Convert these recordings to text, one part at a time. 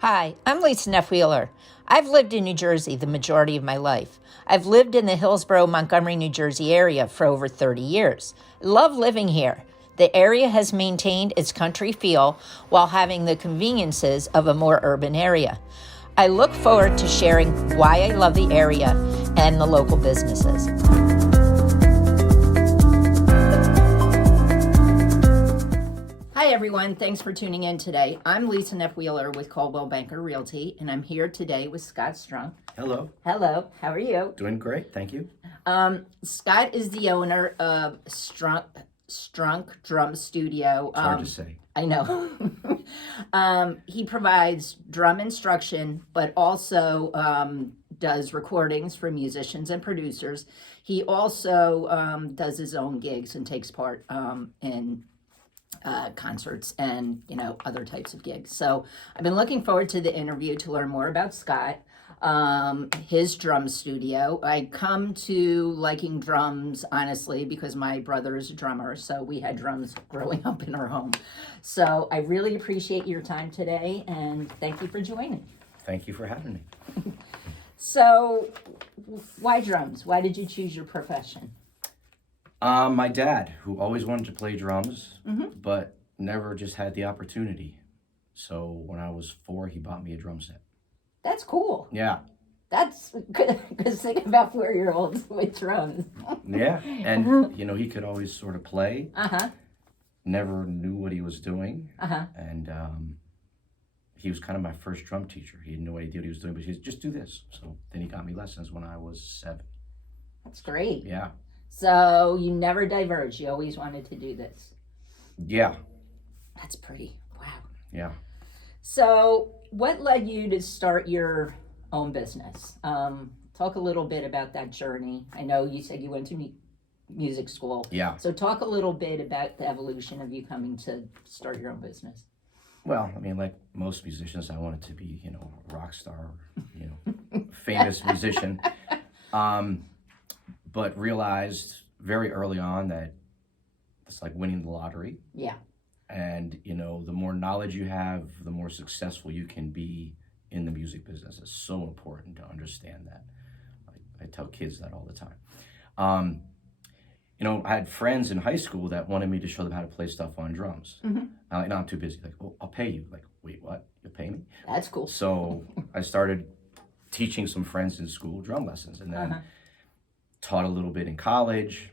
Hi, I'm Lisa Neff-Wheeler. I've lived in New Jersey the majority of my life. I've lived in the Hillsborough, Montgomery, New Jersey area for over 30 years. I love living here. The area has maintained its country feel while having the conveniences of a more urban area. I look forward to sharing why I love the area and the local businesses. Hi everyone, thanks for tuning in today. I'm Lisa Neff-Wheeler with Coldwell Banker Realty, and I'm here today with Scott Strunk. Hello. Hello, how are you? Doing great, thank you. Scott is the owner of Strunk Drum Studio. It's hard to say. I know. He provides drum instruction, but also does recordings for musicians and producers. He also does his own gigs and takes part in concerts and other types of gigs. So I've been looking forward to the interview to learn more about Scott, his drum studio. I come to liking drums honestly because my brother is a drummer, so we had drums growing up in our home. So I really appreciate your time today and thank you for joining. Thank you for having me. So why drums? Why did you choose your profession? My dad, who always wanted to play drums, but never just had the opportunity. So when I was 4, he bought me a drum set. That's cool. Yeah. That's good, because think about 4-year-olds with drums. Yeah, and he could always sort of play. Uh-huh. Never knew what he was doing. Uh-huh. And he was kind of my first drum teacher. He had no idea what he was doing, but he said, just do this. So then he got me lessons when I was 7. That's great. Yeah. So you never diverged. You always wanted to do this. Yeah. That's pretty. Wow. Yeah. So what led you to start your own business? Talk a little bit about that journey. I know you said you went to music school. Yeah. So talk a little bit about the evolution of you coming to start your own business. Well, I mean, like most musicians, I wanted to be, a rock star, famous musician. But realized very early on that it's like winning the lottery. Yeah. And, the more knowledge you have, the more successful you can be in the music business. It's so important to understand that. I tell kids that all the time. I had friends in high school that wanted me to show them how to play stuff on drums. Mm-hmm. I'm like, no, I'm too busy. Like, oh, I'll pay you. Like, wait, what? You'll pay me? That's cool. So I started teaching some friends in school drum lessons, and then taught a little bit in college.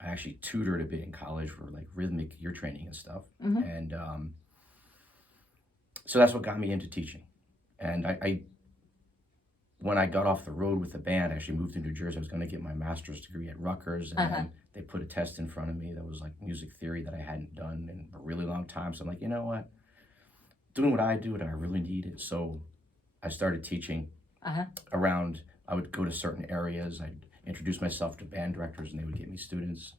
I actually tutored a bit in college for like rhythmic ear training and stuff. Mm-hmm. And so that's what got me into teaching. And I when I got off the road with the band, I actually moved to New Jersey. I was going to get my master's degree at Rutgers, and then they put a test in front of me that was like music theory that I hadn't done in a really long time. So I'm like, you know what? Doing what I do, and I really need it. So I started teaching around. I would go to certain areas. I'd introduce myself to band directors, and they would get me students.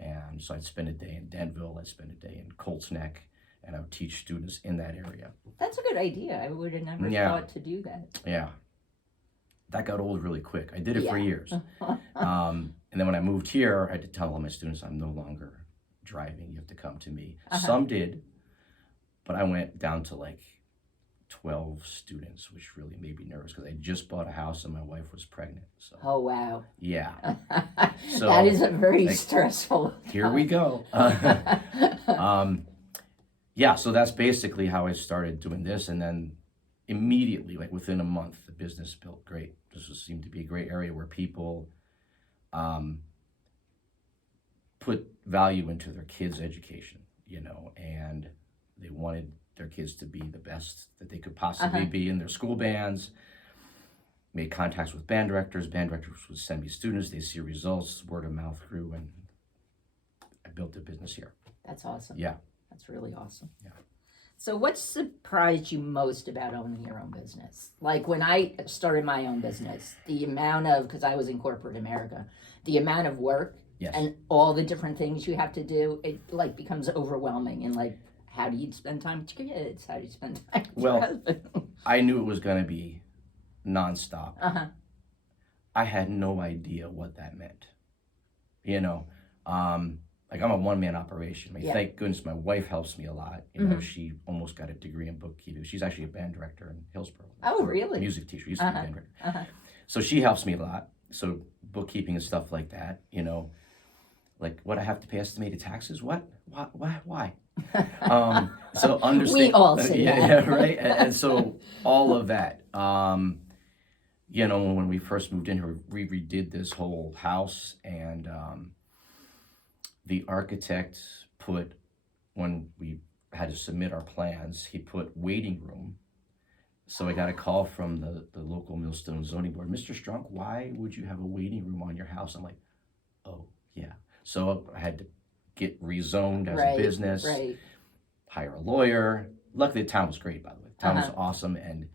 And so I'd spend a day in Denville. I'd spend a day in Colts Neck, and I would teach students in that area. That's a good idea. I would have never thought to do that. Yeah. That got old really quick. I did it for years. And then when I moved here, I had to tell all my students, I'm no longer driving. You have to come to me. Some did, but I went down to like 12 students, which really made me nervous because I just bought a house and my wife was pregnant. So. Oh, wow. Yeah. So that is a very stressful time. Here we go. Yeah, so that's basically how I started doing this. And then immediately, like within a month, the business built great. This seemed to be a great area where people put value into their kids' education, and they wanted their kids to be the best that they could possibly be in their school bands. Made contacts with band directors. Band directors would send me students. They see results. Word of mouth grew, and I built a business here. That's awesome. Yeah. That's really awesome. Yeah. So what surprised you most about owning your own business? Like when I started my own business, the amount of, because I was in corporate America, the amount of work and all the different things you have to do, it like becomes overwhelming. And like, how do you spend time with your kids? How do you spend time with your husband? I knew it was going to be nonstop. I had no idea what that meant. I like I'm a one-man operation. I mean, Yeah. thank goodness my wife helps me a lot. You know, she almost got a degree in bookkeeping. She's actually a band director in Hillsborough. Oh, really? Music teacher. Used to be a band director. Uh-huh. So she helps me a lot. So bookkeeping and stuff like that, you know, like what I have to pay estimated taxes. What? Why? So understand. We all say yeah, that. yeah, right. And so all of that. You know, when we first moved in here, we redid this whole house, and the architect put, when we had to submit our plans, he put waiting room. So I got a call from the local Millstone zoning board. Mr. Strunk, why would you have a waiting room on your house? I'm like, oh, yeah. So I had to get rezoned as a business, hire a lawyer. Luckily, the town was great, by the way. The town was awesome, and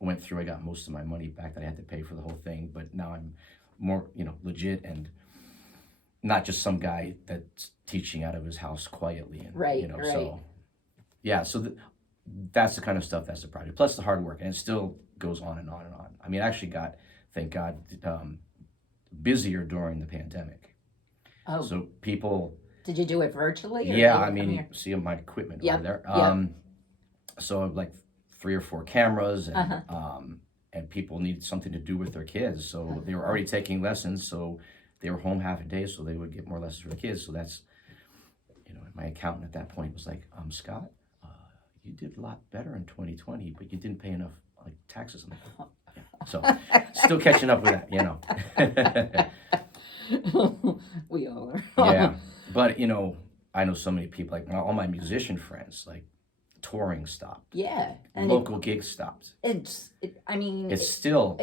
went through. I got most of my money back that I had to pay for the whole thing. But now I'm more, you know, legit and not just some guy that's teaching out of his house quietly. And, you know, so yeah. So that's the kind of stuff that's a project. Plus the hard work, and it still goes on and on and on. I mean, I actually got, thank God, busier during the pandemic. Oh. So people. Did you do it virtually? Or Yeah, I mean, you see my equipment over there. Yep. So like 3 or 4 cameras, and people need something to do with their kids. So they were already taking lessons, so they were home half a day, so they would get more lessons for the kids. So that's, you know, my accountant at that point was like, Scott, you did a lot better in 2020, but you didn't pay enough like taxes. Yeah. So still catching up with that, you know. We all are. Yeah, but you know, I know so many people, like all my musician friends, like touring stopped. Yeah, and local gigs stopped. I mean, it's still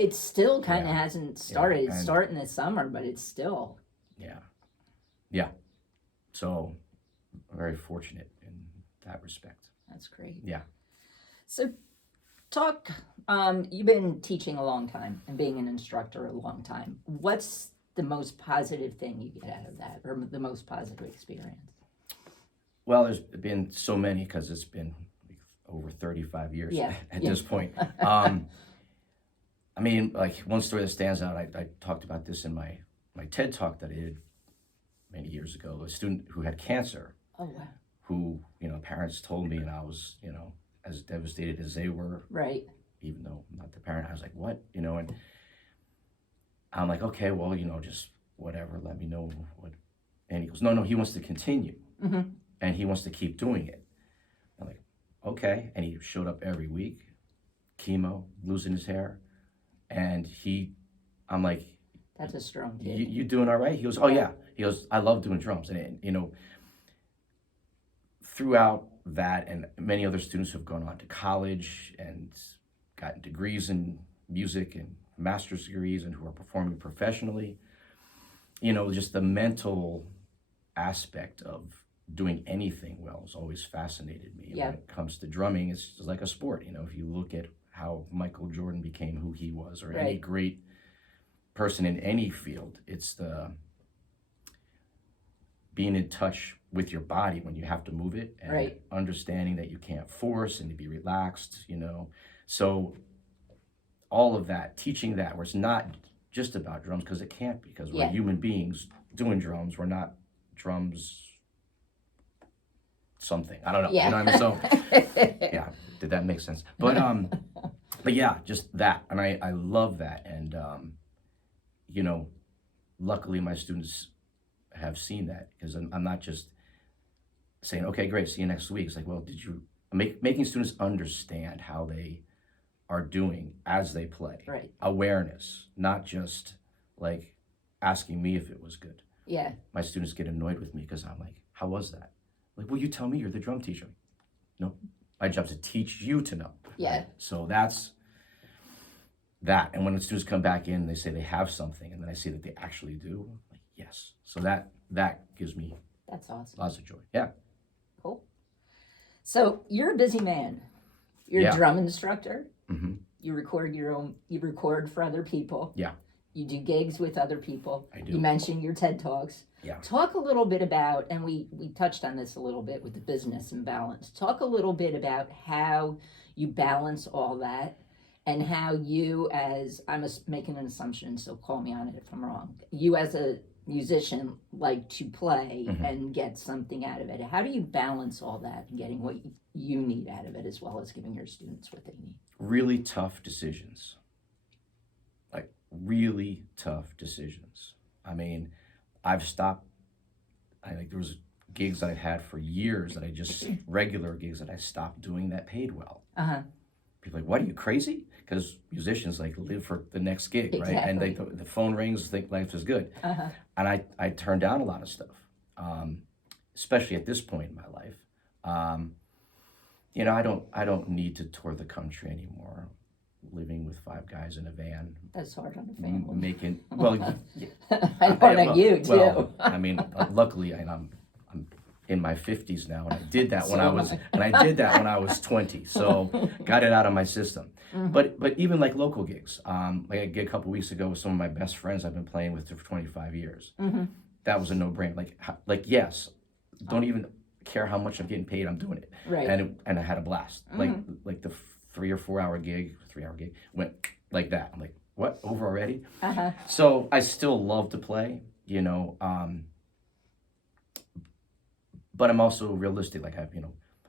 kind of hasn't started. It's starting this summer, but it's still. Yeah. So, I'm very fortunate in that respect. That's great. Yeah. So, you've been teaching a long time and being an instructor a long time. What's the most positive thing you get out of that, or the most positive experience? Well, there's been so many, because it's been over 35 years at this point. I mean, like one story that stands out, I talked about this in my TED Talk that I did many years ago. A student who had cancer. Oh, wow. Who, you know, parents told me, and I was, you know, as devastated as they were. Right. Even though I'm not the parent, I was like, what? You know, and I'm like, okay, well, you know, just whatever, let me know what. And he goes, no, he wants to continue. And he wants to keep doing it. I'm like, okay. And he showed up every week, chemo, losing his hair. And I'm like, that's a strong kid. You doing all right? He goes, oh yeah. He goes, I love doing drums. And you know, throughout that, and many other students have gone on to college and gotten degrees in music and master's degrees, and who are performing professionally. You know, just the mental aspect of doing anything well has always fascinated me. Yeah. When it comes to drumming, it's just like a sport. You know, if you look at how Michael Jordan became who he was, or any great person in any field, it's the being in touch with your body when you have to move it, and understanding that you can't force, and to be relaxed, you know. So all of that, teaching that, where it's not just about drums, because it can't be, because we're human beings doing drums. We're not drums something. I don't know. You know what I mean? So yeah, did that make sense? But yeah, just that. And I love that. And you know, luckily my students have seen that, because I'm not just saying, okay, great, see you next week. It's like, well, did you making students understand how they are doing as they play? Awareness, not just like asking me if it was good. Yeah. My students get annoyed with me because I'm like, how was that? Like, well, you tell me, you're the drum teacher. No, my job's to teach you to know. Yeah. So that's that. And when the students come back in, they say they have something, and then I see that they actually do. I'm like, yes. So that gives me that's awesome. Lots of joy. Yeah. Cool. So you're a busy man. You're a drum instructor. You record you record for other people. Yeah. You do gigs with other people. I do. You mentioned your TED Talks. Yeah. Talk a little bit about, and we touched on this a little bit with the business and balance. Talk a little bit about how you balance all that, and how you, as, I'm making an assumption, so call me on it if I'm wrong. You as a musician like to play Mhm. and get something out of it. How do you balance all that and getting what you need out of it as well as giving your students what they need? Really tough decisions. Like really tough decisions. I mean, I've stopped. I think there was gigs I've had for years that I just regular gigs that I stopped doing that paid well. Uh-huh. People are like, what, are you crazy? Because musicians like live for the next gig, right? And the phone rings, think life is good. Uh-huh. And I turned down a lot of stuff, especially at this point in my life. I don't need to tour the country anymore. Living with 5 guys in a van, That's hard on a family. making well. Hard on you too. Well, I mean, luckily, I'm in my 50s now, and I did that when I was 20. So got it out of my system. Mm-hmm. But even like local gigs, like a gig a couple weeks ago with some of my best friends I've been playing with for 25 years. Mm-hmm. That was a no-brainer. Like yes, don't even care how much I'm getting paid. I'm doing it, Right. and I had a blast. Mm-hmm. Like the 3 or 4 hour gig, 3 hour gig went like that. I'm like, what, over already? Uh-huh. So I still love to play, but I'm also realistic. Like I have,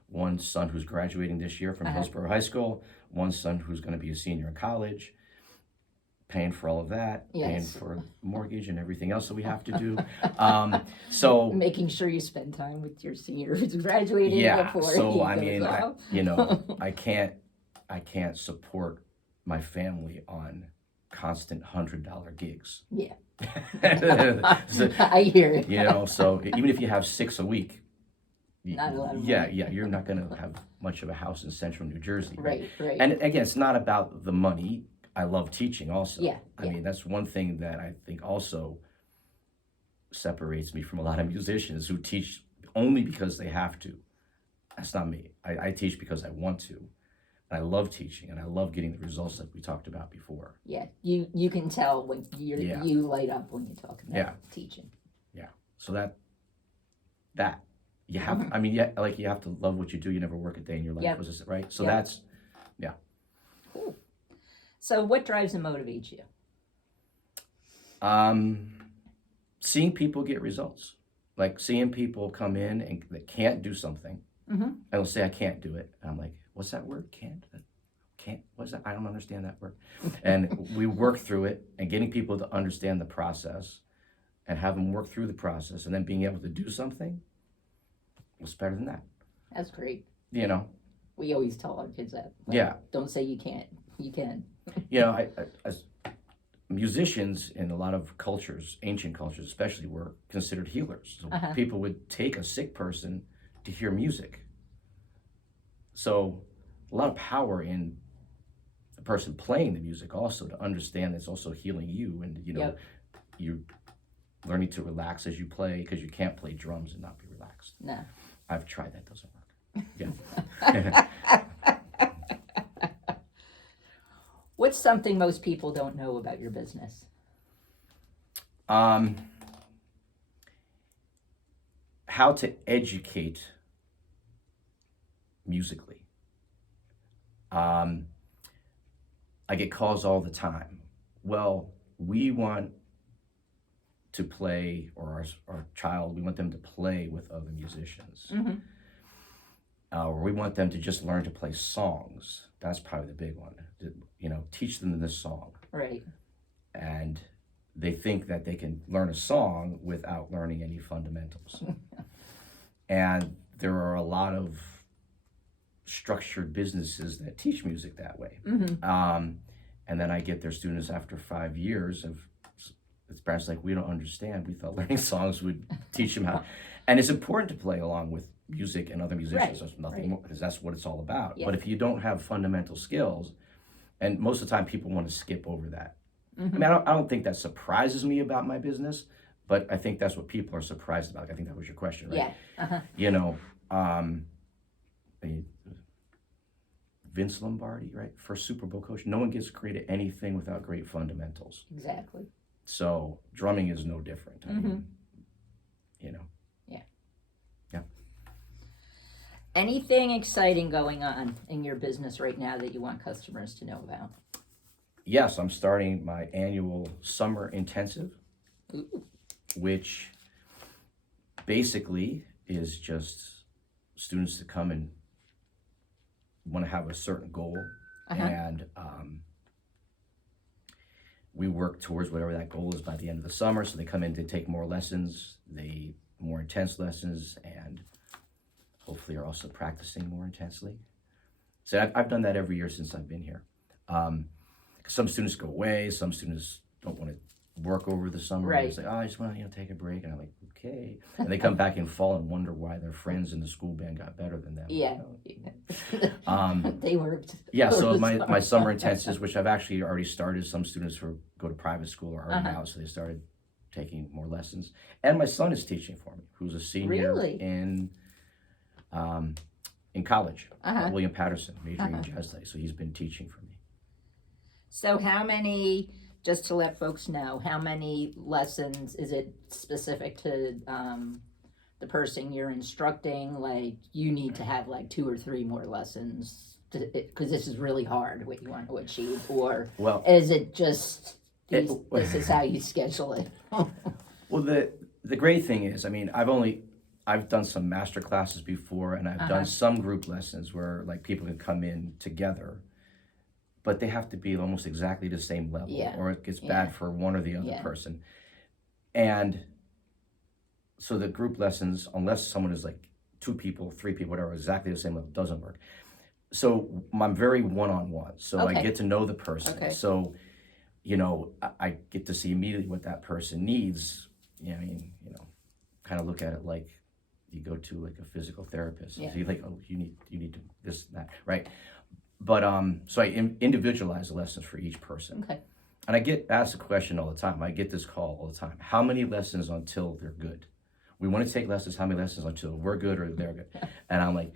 one son who's graduating this year from Hillsborough High School, one son who's going to be a senior in college, paying for all of that, paying Yes. for mortgage and everything else that we have to do. So making sure you spend time with your senior who's graduating yeah, before so he I goes mean, off. I can't support my family on constant $100 gigs. Yeah. So, I hear it. So even if you have 6 a week, Not a lot of yeah, money. you're not going to have much of a house in central New Jersey. Right. And again, it's not about the money. I love teaching also. Yeah, I mean, that's one thing that I think also separates me from a lot of musicians who teach only because they have to. That's not me. I teach because I want to. And I love teaching, and I love getting the results that we talked about before. Yeah, you can tell when you light up when you talk about teaching. Yeah. So that you have. I mean, you have to love what you do. You never work a day in your life. Yep. Was this right? So Yep. that's Cool. So what drives and motivates you? Seeing people get results, like seeing people come in and that can't do something, and they'll say, "I can't do it." And I'm like, "What's that word? Can't? What's that? I don't understand that word." And we work through it, and getting people to understand the process, and have them work through the process, and then being able to do something. What's better than that? That's great. We always tell our kids that. Yeah. Don't say you can't. You can. As musicians in a lot of cultures, ancient cultures especially, were considered healers. So people would take a sick person to hear music. So a lot of power in the person playing the music also, to understand that it's also healing you, and you're learning to relax as you play, because you can't play drums and not be relaxed. No. I've tried, that doesn't work. Yeah. What's something most people don't know about your business? How to educate musically. I get calls all the time. Well, we want to play, or our child, we want them to play with other musicians. Or we want them to just learn to play songs. That's probably the big one. Teach them this song. Right. And they think that they can learn a song without learning any fundamentals. And there are a lot of structured businesses that teach music that way. And then I get their students after 5 years of, it's parents like, we don't understand. We thought learning songs would teach them how. And it's important to play along with music and other musicians. There's nothing more, because that's what it's all about. But if you don't have fundamental skills, and most of the time people want to skip over that. I mean, I don't think that surprises me about my business, but I think that's what people are surprised about. I think that was your question, right? Yeah. Vince Lombardi, right? First Super Bowl coach. No one gets great at anything without great fundamentals. Exactly. So drumming is no different. I mean, Yeah. Anything exciting going on in your business right now that you want customers to know about? Yes, I'm starting my annual summer intensive. Ooh. which basically is just students to come and want to have a certain goal, and we work towards whatever that goal is by the end of the summer. So they come in to take more lessons, more intense lessons, and hopefully are also practicing more intensely. So I've done that every year since I've been here. Some students go away, some students don't want to work over the summer. Right. It's like, oh, I just want to take a break, and I'm like, okay. And they come back in fall and wonder why their friends in the school band got better than them. Yeah. They worked. Yeah, so my summer intensives, which I've actually already started. Some students who go to private school are already out, so they started taking more lessons. And my son is teaching for me, who's a senior in college, William Patterson, majoring in jazz studies. So he's been teaching for me. So how many, just to let folks know, how many lessons, is it specific to the person you're instructing? Like, you need to have like 2 or 3 more lessons because this is really hard, what you want to achieve? Or is it just, this is how you schedule it? Well, the great thing is, I mean, I've done some master classes before, and I've done some group lessons where like people can come in together, but they have to be almost exactly the same level, or it gets bad for one or the other person. And so the group lessons, unless someone is like 2 people, 3 people, whatever, exactly the same level, doesn't work. So I'm very one-on-one. So I get to know the person. So, you know, I get to see immediately what that person needs. I mean, you know, kind of look at it like you go to like a physical therapist. So you think, oh, you need to this, that, right? But so I individualize the lessons for each person. And I get asked a question all the time. I get this call all the time. How many lessons until they're good? We want to take lessons. How many lessons until we're good or they're good? And I'm like,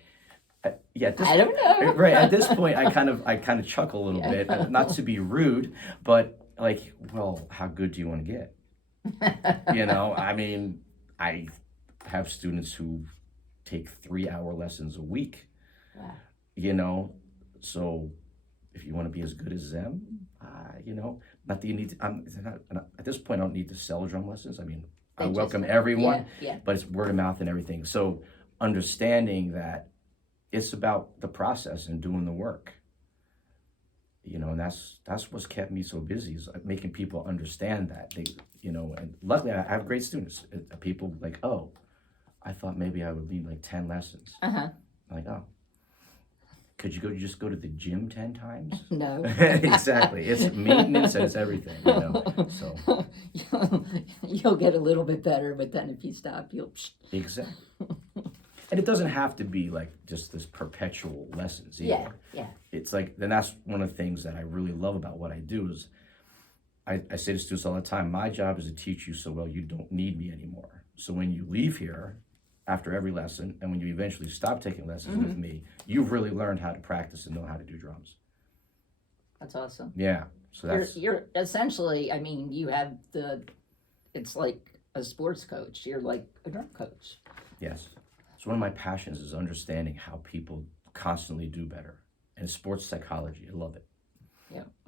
yeah. I don't know. Right at this point, I kind of chuckle a little bit, not to be rude, but like, well, how good do you want to get? You know, I mean, I have students who take 3-hour lessons a week. You know. So if you want to be as good as them, you know, not that you need to, at this point, I don't need to sell drum lessons. I mean, I welcome everyone, but it's word of mouth and everything. So understanding that it's about the process and doing the work, you know, and that's what's kept me so busy, is making people understand that. They, you know, and luckily I have great students. People like, oh, I thought maybe I would need like 10 lessons. I'm like, oh. Could you just go to the gym 10 times? No. Exactly. It's maintenance and it's everything, you know. So you'll get a little bit better, but then if you stop, you'll exactly. And it doesn't have to be like just this perpetual lessons either. It's like, then that's one of the things that I really love about what I do is I say to students all the time, my job is to teach you so well you don't need me anymore. So when you leave here after every lesson, and when you eventually stop taking lessons with me, you've really learned how to practice and know how to do drums. That's awesome. Yeah. So that's you're essentially, I mean, you have it's like a sports coach. You're like a drum coach. Yes. So one of my passions is understanding how people constantly do better. And sports psychology, I love it.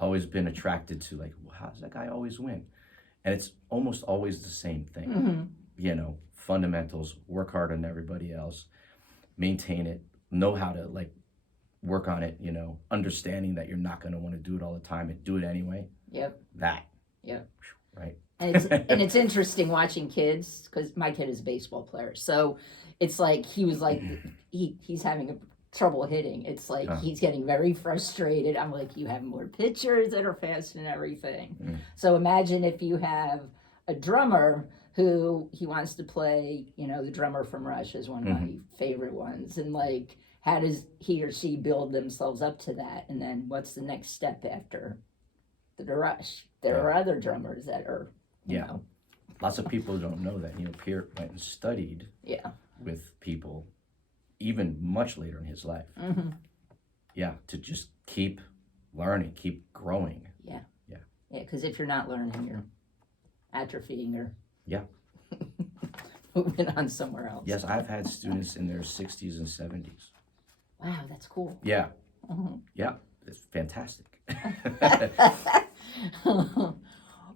Always been attracted to like, well, how does that guy always win? And it's almost always the same thing. You know, fundamentals, work hard on everybody else, maintain it, know how to like work on it, you know, understanding that you're not going to want to do it all the time and do it anyway. That. Right. And it's interesting watching kids, because my kid is a baseball player. So it's like he was like, he's having trouble hitting. It's like he's getting very frustrated. I'm like, you have more pitchers that are fast and everything. So imagine if you have a drummer who he wants to play, you know, the drummer from Rush is one of my favorite ones. And like, how does he or she build themselves up to that? And then what's the next step after the Rush? There are other drummers that are, you know. Lots of people don't know that. You know, Pierre went and studied with people even much later in his life. To just keep learning, keep growing. Because if you're not learning, you're atrophying or Yeah. moving on somewhere else. Yes, I've had students in their 60s and 70s. Wow, that's cool. Yeah. Yeah, it's fantastic.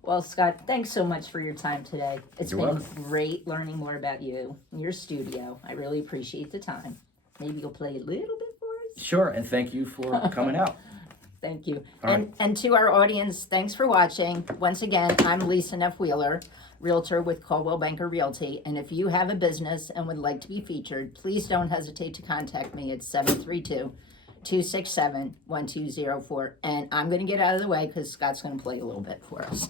Well, Scott, thanks so much for your time today. It's You're been welcome. great learning more about you and your studio. I really appreciate the time. Maybe you'll play a little bit for us. Sure, and thank you for coming out. Thank you. All And to our audience, thanks for watching. Once again, I'm Lisa Neff-Wheeler, Realtor with Coldwell Banker Realty. And if you have a business and would like to be featured, please don't hesitate to contact me at 732-267-1204. And I'm going to get out of the way because Scott's going to play a little bit for us.